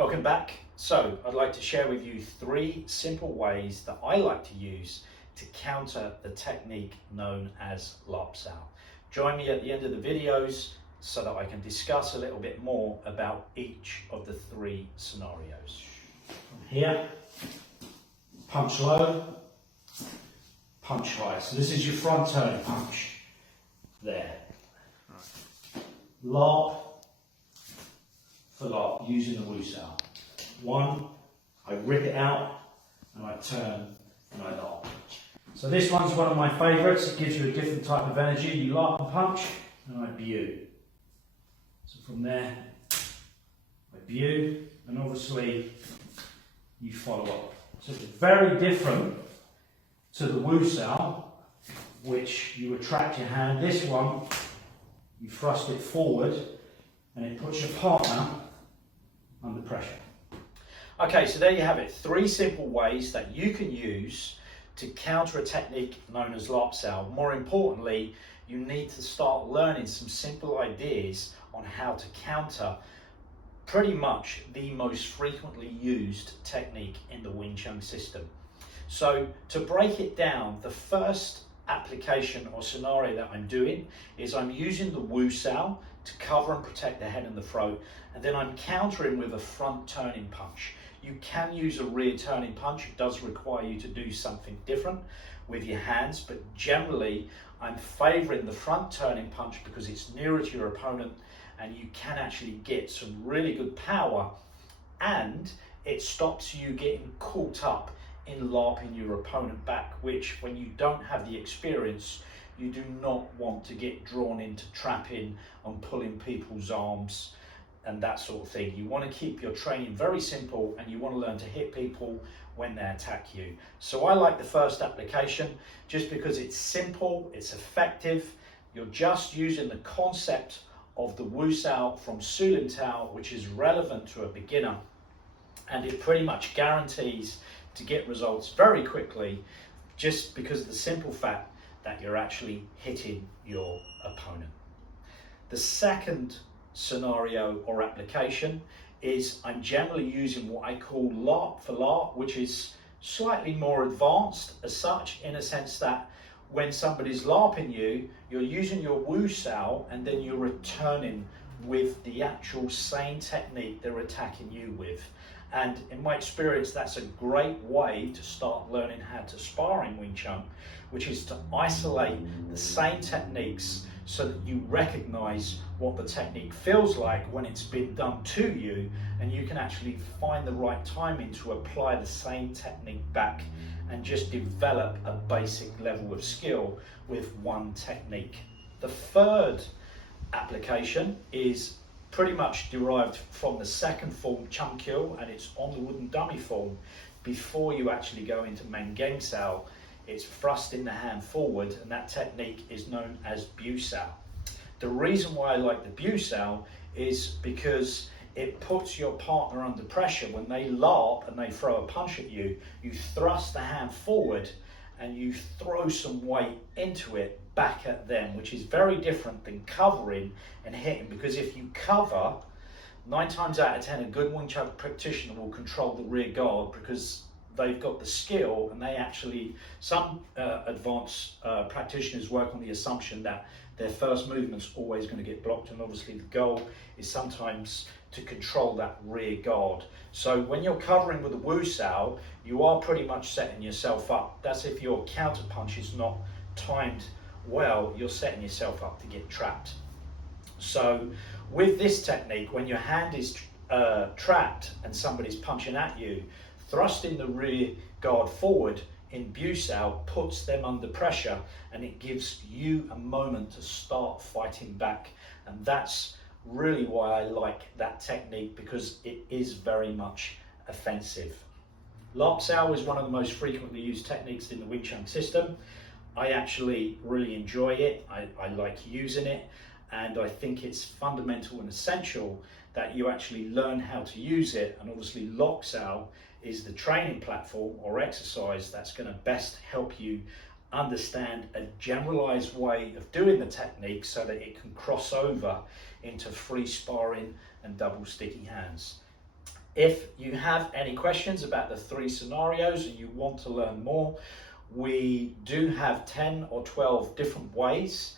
Welcome back. So I'd like to share with you 3 simple ways that I like to use to counter the technique known as Lap Sau. Join me at the end of the videos so that I can discuss a little bit more about each of the 3 scenarios. From here, punch low, punch high. So this is your front turning punch. There. Lap for lap, using the Wing Chun. 1, I rip it out and I turn and I lap. So this one's one of my favourites. It gives you a different type of energy. You lap and punch and I view. So from there, I view and obviously you follow up. So it's very different to the Wing Chun, which you retract your hand. This one, you thrust it forward and it puts your partner under pressure. Okay, so there you have it. 3 simple ways that you can use to counter a technique known as Lap Sau. More importantly, you need to start learning some simple ideas on how to counter pretty much the most frequently used technique in the Wing Chun system. So to break it down, the first application or scenario that I'm doing is I'm using the Wing Chun to cover and protect the head and the throat, and then I'm countering with a front turning punch. You can use a rear turning punch. It does require you to do something different with your hands, but generally I'm favouring the front turning punch because it's nearer to your opponent and you can actually get some really good power, and it stops you getting caught up in lapping your opponent back, which when you don't have the experience, you do not want to get drawn into trapping and pulling people's arms and that sort of thing. You want to keep your training very simple and you want to learn to hit people when they attack you. So I like the first application just because it's simple, it's effective. You're just using the concept of the Wing Chun from Sulin Tao, which is relevant to a beginner, and it pretty much guarantees to get results very quickly just because of the simple fact that you're actually hitting your opponent. The second scenario or application is I'm generally using what I call lap for lap, which is slightly more advanced as such, in a sense that when somebody's lapping you, you're using your Wing Chun and then you're returning with the actual same technique they're attacking you with. And in my experience, that's a great way to start learning how to spar in Wing Chun, which is to isolate the same techniques so that you recognize what the technique feels like when it's been done to you, and you can actually find the right timing to apply the same technique back and just develop a basic level of skill with one technique. The third application is pretty much derived from the second form, Chum Kill, and it's on the wooden dummy form. Before you actually go into Man Geng Sao, it's thrusting the hand forward, and that technique is known as Bu Sao. The reason why I like the Bu Sao is because it puts your partner under pressure. When they lap and they throw a punch at you, you thrust the hand forward and you throw some weight into it back at them, which is very different than covering and hitting, because if you cover, 9 times out of 10 a good Wing Chun practitioner will control the rear guard because they've got the skill, and they actually, some advanced practitioners work on the assumption that their first movement's always going to get blocked, and obviously the goal is sometimes to control that rear guard. So when you're covering with the Wing Chun, you are pretty much setting yourself up. That's if your counter punch is not timed well, you're setting yourself up to get trapped. So with this technique, when your hand is trapped and somebody's punching at you, thrusting the rear guard forward in Bu Sao puts them under pressure, and it gives you a moment to start fighting back. And that's really why I like that technique, because it is very much offensive. Lap Sau is one of the most frequently used techniques in the Wing Chun system. I actually really enjoy it. I like using it, and I think it's fundamental and essential that you actually learn how to use it. And obviously Lap Sau is the training platform or exercise that's going to best help you understand a generalized way of doing the technique so that it can cross over into free sparring and double sticky hands. If you have any questions about the 3 scenarios and you want to learn more, we do have 10 or 12 different ways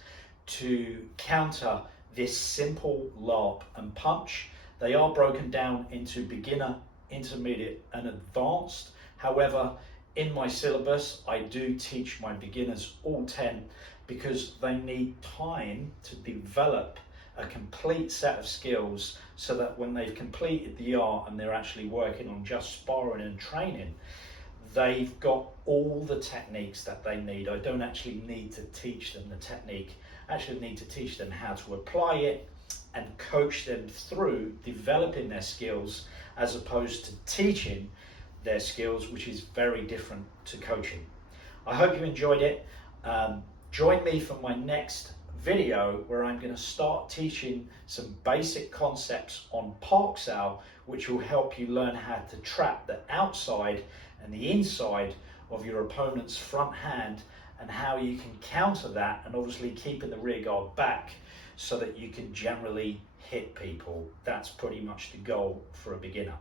to counter this simple lap and punch. They are broken down into beginner, intermediate and advanced. However, in my syllabus, I do teach my beginners all 10 because they need time to develop a complete set of skills so that when they've completed the art and they're actually working on just sparring and training, they've got all the techniques that they need. I don't actually need to teach them the technique. I actually need to teach them how to apply it and coach them through developing their skills, as opposed to teaching their skills, which is very different to coaching. I hope you enjoyed it. Join me for my next video where I'm going to start teaching some basic concepts on Pak Sau, which will help you learn how to trap the outside and the inside of your opponent's front hand, and how you can counter that, and obviously keeping the rear guard back so that you can generally hit people. That's pretty much the goal for a beginner.